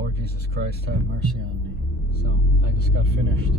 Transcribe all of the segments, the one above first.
Lord Jesus Christ, have mercy on me. So I just got finished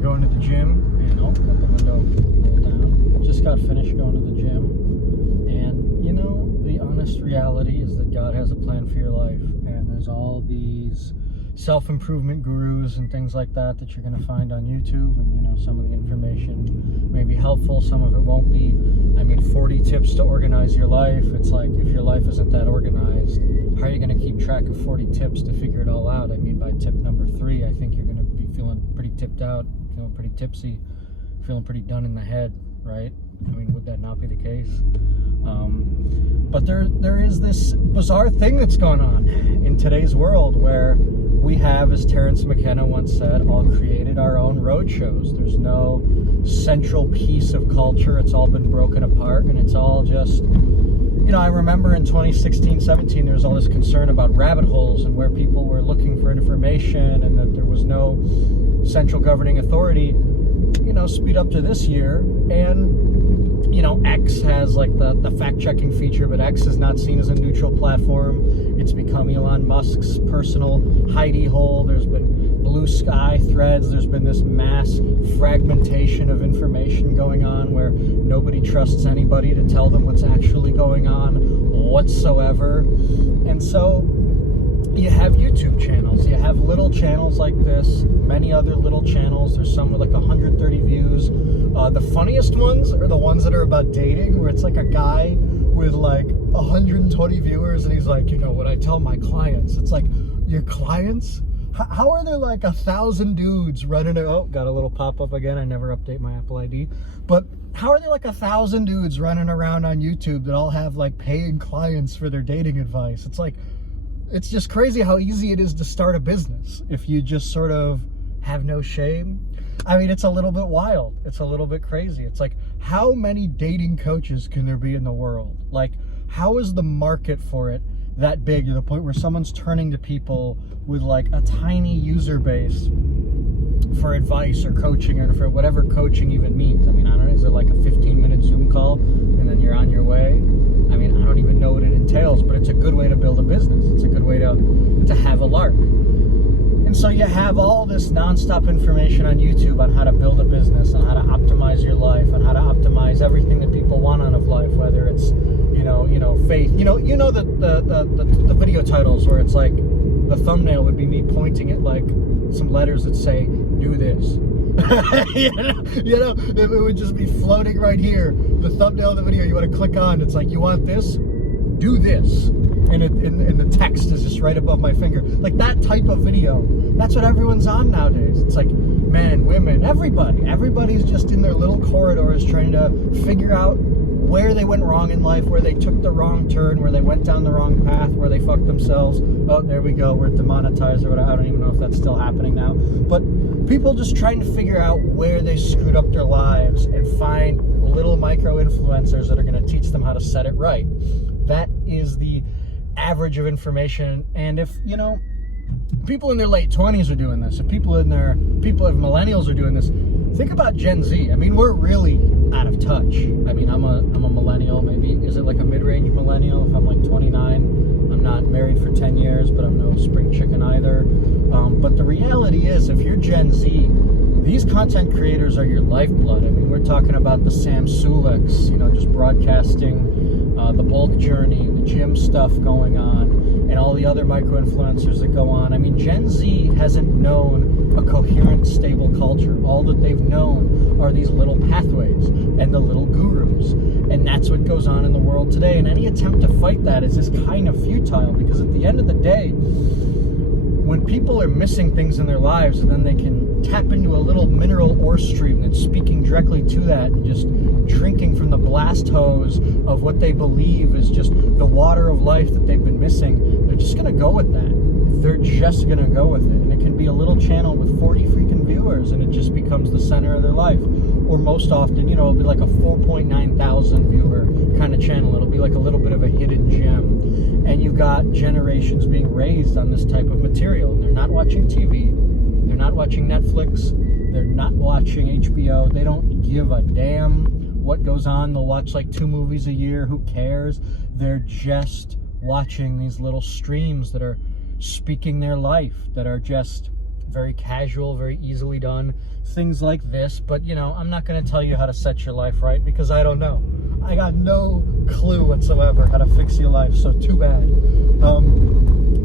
going to the gym, and got the window rolled down. Just got finished going to the gym, and you know, the honest reality is that God has a plan for your life, and there's all these self-improvement gurus and things like that that you're going to find on YouTube, and you know, some of the information may be helpful, some of it won't be. I mean, 40 tips to organize your life. It's like, if your life isn't that organized, how are you going to keep track of 40 tips to figure it all out? I mean, by tip number 3, I think you're going to be feeling pretty tipped out, feeling pretty tipsy, feeling pretty done in the head, right? I mean, would that not be the case? But there is this bizarre thing that's going on in today's world where we have, as Terrence McKenna once said, all created our own road shows. There's no central piece of culture. It's all been broken apart, and it's all just, you know, I remember in 2016, 17, there was all this concern about rabbit holes and where people were looking for information, and that there was no central governing authority. You know, speed up to this year, and you know, X has like the fact-checking feature, but X is not seen as a neutral platform. It's become Elon Musk's personal hidey hole. There's been blue sky threads. There's been this mass fragmentation of information going on where nobody trusts anybody to tell them what's actually going on whatsoever. And so you have YouTube channels, you have little channels like this, many other little channels. There's some with like 130 views. The funniest ones are the ones that are about dating, where it's like a guy with like 120 viewers, and he's like, you know, what I tell my clients. It's like, your clients? How are there like 1,000 dudes running? Oh, got a little pop-up again. I never update my Apple ID. But how are there like 1,000 dudes running around on YouTube that all have like paying clients for their dating advice? It's like, it's just crazy how easy it is to start a business if you just sort of have no shame. I mean, it's a little bit wild. It's a little bit crazy. It's like, how many dating coaches can there be in the world? Like, how is the market for it that big to the point where someone's turning to people with like a tiny user base for advice or coaching, or for whatever coaching even means? I mean, I don't know, is it like a 15-minute Zoom call and then you're on your way? I mean, I don't even know what it entails, but it's a good way to build a business. It's a good way to have a lark. And so you have all this nonstop information on YouTube on how to build a business, on how to optimize your life, on how to optimize everything that people want out of life, whether it's, you know, faith. You know the video titles where it's like, the thumbnail would be me pointing at like some letters that say, do this. you know, it would just be floating right here. The thumbnail of the video you want to click on, it's like, you want this? Do this. And the text is just right above my finger. Like that type of video. That's what everyone's on nowadays. It's like men, women, everybody. Everybody's just in their little corridors trying to figure out where they went wrong in life, where they took the wrong turn, where they went down the wrong path, where they fucked themselves. Oh, there we go. We're demonetized or whatever. I don't even know if that's still happening now. But people just trying to figure out where they screwed up their lives and find little micro-influencers that are going to teach them how to set it right. That is the average of information. And if, you know, people in their late 20s are doing this, if people of millennials are doing this, think about Gen Z. I mean, we're really out of touch. I mean, I'm a millennial, maybe. Is it like a mid-range millennial if I'm like 29? I'm not married for 10 years, but I'm no spring chicken either. But the reality is, if you're Gen Z, these content creators are your lifeblood. I mean, we're talking about the Sam Suleks, you know, just broadcasting the bulk journey, the gym stuff going on, and all the other micro-influencers that go on. I mean, Gen Z hasn't known a coherent, stable culture. All that they've known are these little pathways and the little gurus. And that's what goes on in the world today. And any attempt to fight that is just kind of futile, because at the end of the day, when people are missing things in their lives, and then they can tap into a little mineral ore stream that's speaking directly to that, and just drinking from the blast hose of what they believe is just the water of life that they've been missing, they're just going to go with that. They're just going to go with it. And it can be a little channel with 40 freaking viewers, and it just becomes the center of their life. Or most often, you know, it'll be like a 4.9 thousand viewer kind of channel. It'll be like a little bit of a hidden gem. And you've got generations being raised on this type of material. And they're not watching TV. They're not watching Netflix. They're not watching HBO. They don't give a damn what goes on. They'll watch like 2 movies a year. Who cares? They're just watching these little streams that are speaking their life, that are just very casual, very easily done, things like this. But you know, I'm not going to tell you how to set your life right, because I don't know. I got no clue whatsoever how to fix your life, so too bad.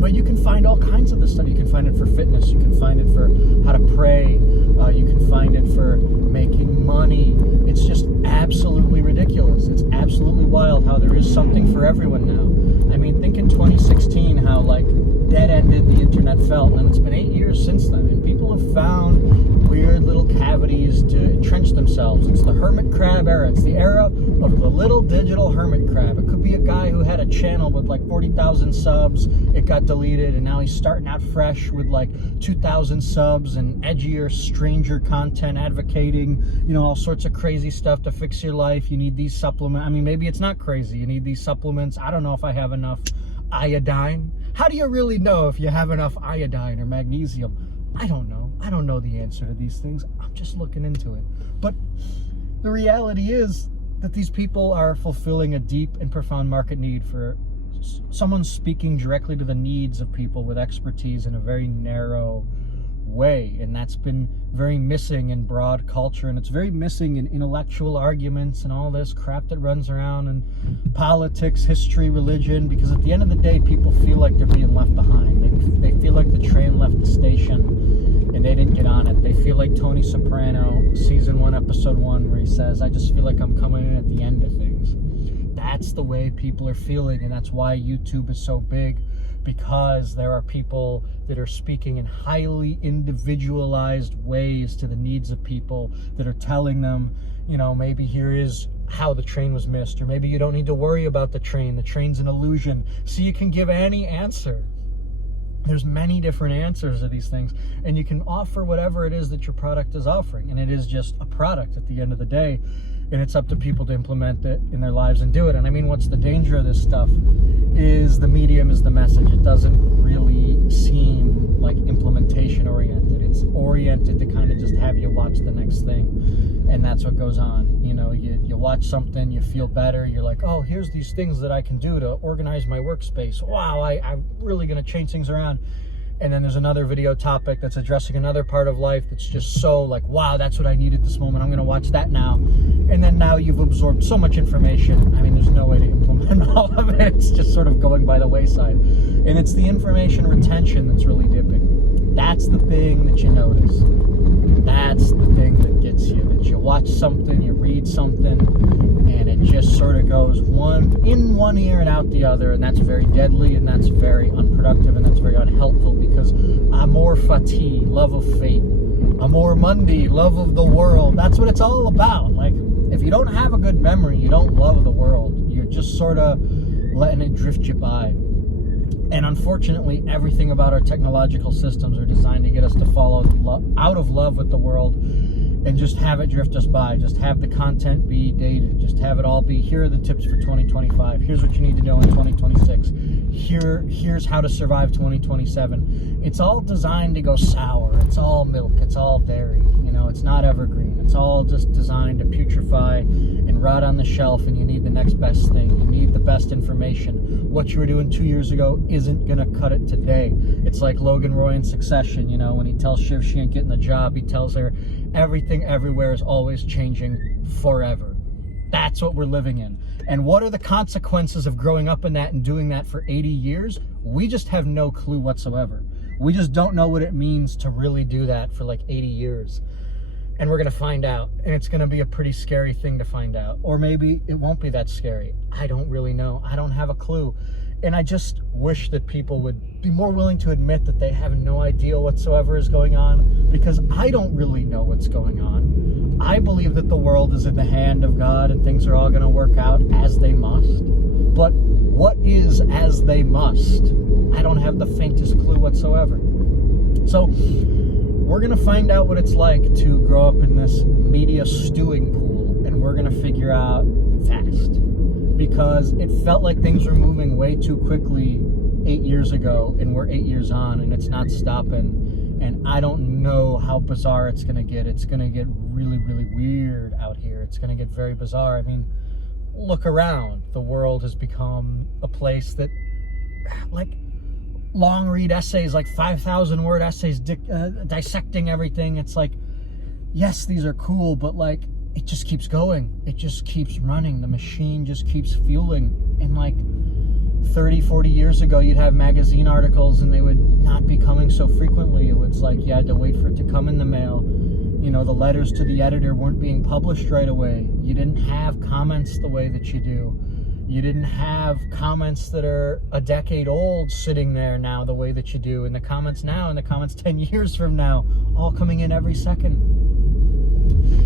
But you can find all kinds of this stuff. You can find it for fitness, you can find it for how to pray, you can find it for making money. It's just absolutely ridiculous. It's absolutely wild how there is something for everyone now. I mean, think in 2016 how like dead-ended the internet felt, and it's been 8 years since then, and people have found weird little cavities to entrench themselves. It's the hermit crab era. It's the era of the little digital hermit crab. It could be a guy who had a channel with like 40,000 subs, it got deleted, and now he's starting out fresh with like 2,000 subs and edgier, stranger content, advocating, you know, all sorts of crazy stuff to fix your life. You need these supplements. I mean, maybe it's not crazy. You need these supplements. I don't know if I have enough iodine. How do you really know if you have enough iodine or magnesium? I don't know. I don't know the answer to these things. I'm just looking into it. But the reality is that these people are fulfilling a deep and profound market need for someone speaking directly to the needs of people with expertise in a very narrow way, and that's been very missing in broad culture, and it's very missing in intellectual arguments and all this crap that runs around in politics, history, religion, because at the end of the day, people feel like they're being left behind. They feel like the train left the station and they didn't get on it. They feel like Tony Soprano, season 1, episode 1, where he says, I just feel like I'm coming in at the end of things. That's the way people are feeling, and that's why YouTube is so big, because there are people that are speaking in highly individualized ways to the needs of people, that are telling them, you know, maybe here is how the train was missed, or maybe you don't need to worry about the train's an illusion. So you can give any answer. There's many different answers to these things, and you can offer whatever it is that your product is offering, and it is just a product at the end of the day, and it's up to people to implement it in their lives and do it. And I mean, what's the danger of this stuff is the medium is the message. It doesn't really seem like implementation oriented. It's oriented to kind of just have you watch the next thing, and that's what goes on. You know, you watch something, you feel better, you're like, oh, here's these things that I can do to organize my workspace. Wow, I'm really gonna change things around. And then there's another video topic that's addressing another part of life that's just so like, wow, that's what I need at this moment. I'm going to watch that now. And then now you've absorbed so much information. I mean, there's no way to implement all of it. It's just sort of going by the wayside. And it's the information retention that's really dipping. That's the thing that you notice. That's the thing that gets you. That you watch something, you read something, and it just sort of goes in one ear and out the other, and that's very deadly, and that's very unproductive, and that's very unhelpful, because amor fati, love of fate, amor mundi, love of the world, that's what it's all about. Like, if you don't have a good memory, you don't love the world, you're just sort of letting it drift you by. And unfortunately, everything about our technological systems are designed to get us to fall out of love with the world and just have it drift us by. Just have the content be dated. Just have it all be, here are the tips for 2025. Here's what you need to know in 2026. Here's how to survive 2027. It's all designed to go sour. It's all milk. It's all dairy. You know, it's not evergreen. It's all just designed to putrefy and rot on the shelf, and you need the next best thing. You need the best information. What you were doing 2 years ago isn't going to cut it today. It's like Logan Roy in Succession, you know, when he tells Shiv she ain't getting the job, he tells her everything everywhere is always changing forever. That's what we're living in. And what are the consequences of growing up in that and doing that for 80 years? We just have no clue whatsoever. We just don't know what it means to really do that for like 80 years. And we're going to find out. And it's going to be a pretty scary thing to find out. Or maybe it won't be that scary. I don't really know. I don't have a clue. And I just wish that people would be more willing to admit that they have no idea whatsoever is going on, because I don't really know what's going on. I believe that the world is in the hand of God and things are all going to work out as they must. But what is as they must? I don't have the faintest clue whatsoever. So we're going to find out what it's like to grow up in this media stewing pool, and we're going to figure out fast. Because it felt like things were moving way too quickly 8 years ago, and we're 8 years on, and it's not stopping. And I don't know how bizarre it's going to get. It's going to get really, really weird out here. It's going to get very bizarre. I mean, look around. The world has become a place that, like, long read essays, like 5,000 word essays, dissecting everything. It's like, yes, these are cool, but like, it just keeps going. It just keeps running. The machine just keeps fueling. And like 30, 40 years ago, you'd have magazine articles and they would not be coming so frequently. It was like you had to wait for it to come in the mail. You know, the letters to the editor weren't being published right away. You didn't have comments the way that you do. You didn't have comments that are a decade old sitting there now the way that you do. And the comments now and the comments 10 years from now, all coming in every second.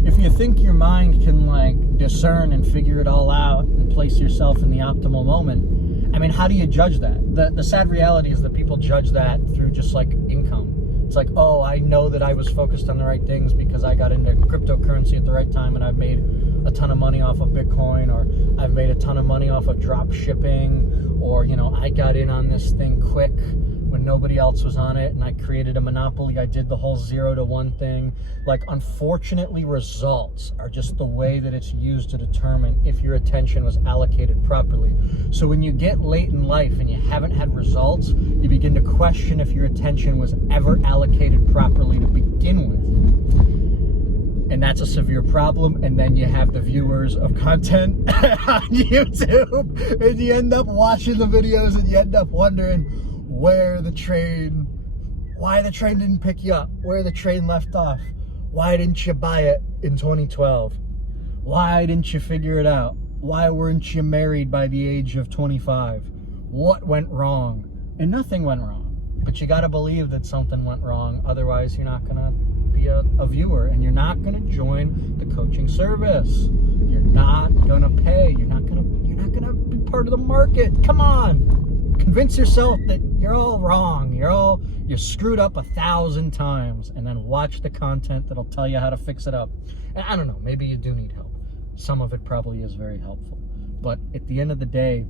If you think your mind can like discern and figure it all out and place yourself in the optimal moment, I mean, how do you judge that? The sad reality is that people judge that through just like income. It's like, oh, I know that I was focused on the right things because I got into cryptocurrency at the right time and I've made a ton of money off of Bitcoin, or I've made a ton of money off of drop shipping, or, you know, I got in on this thing quick when nobody else was on it and I created a monopoly. I did the whole 0 to 1 thing. Like, unfortunately, results are just the way that it's used to determine if your attention was allocated properly. So when you get late in life and you haven't had results, you begin to question if your attention was ever allocated properly to begin with. And that's a severe problem. And then you have the viewers of content on YouTube, and you end up watching the videos and you end up wondering why the train didn't pick you up, where the train left off. Why didn't you buy it in 2012? Why didn't you figure it out? Why weren't you married by the age of 25? What went wrong? And nothing went wrong. But you got to believe that something went wrong. Otherwise, you're not going to be a viewer, and you're not going to join the coaching service. You're not going to pay. You're not going to be part of the market. Come on. Convince yourself that you're all wrong. You're screwed up 1,000 times, and then watch the content that'll tell you how to fix it up. And I don't know, maybe you do need help. Some of it probably is very helpful. But at the end of the day,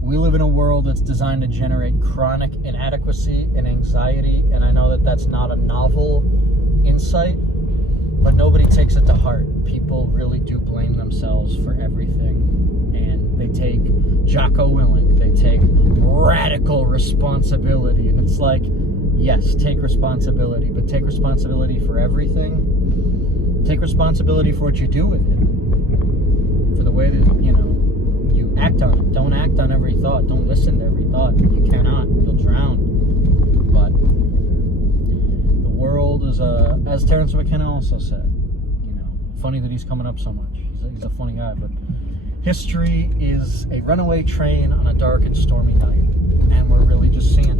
we live in a world that's designed to generate chronic inadequacy and anxiety, and I know that that's not a novel insight, but nobody takes it to heart. People really do blame themselves for everything, and they take Jocko Willink, they take radical responsibility, and it's like, yes, take responsibility, but take responsibility for everything. Take responsibility for what you do with it, for the way that, you know, you act on it. Don't act on every thought. Don't listen to every thought. You cannot. You'll drown. But the world is as Terrence McKenna also said, you know, funny that he's coming up so much. He's a funny guy, but history is a runaway train on a dark and stormy night, and we're really just seeing it.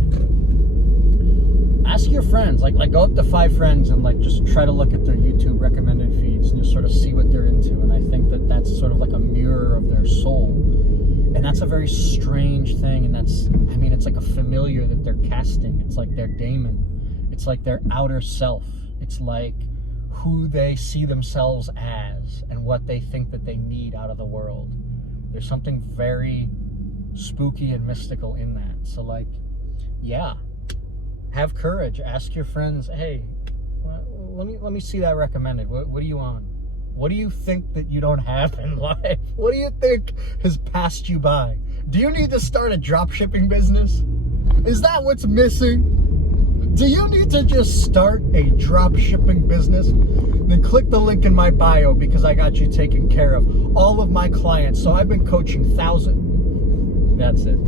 Ask your friends, like go up to 5 friends and like just try to look at their YouTube recommended feeds and just sort of see what they're into. And I think that that's sort of like a mirror of their soul. And that's a very strange thing. And that's, I mean, it's like a familiar that they're casting. It's like their daemon. It's like their outer self. It's like who they see themselves as and what they think that they need out of the world. There's something very spooky and mystical in that. So like, yeah. Have courage. Ask your friends, hey, let me see that recommended. What are you on? What do you think that you don't have in life? What do you think has passed you by? Do you need to start a dropshipping business? Is that what's missing? Do you need to just start a dropshipping business? Then click the link in my bio, because I got you taken care of. All of my clients. So I've been coaching thousands. That's it.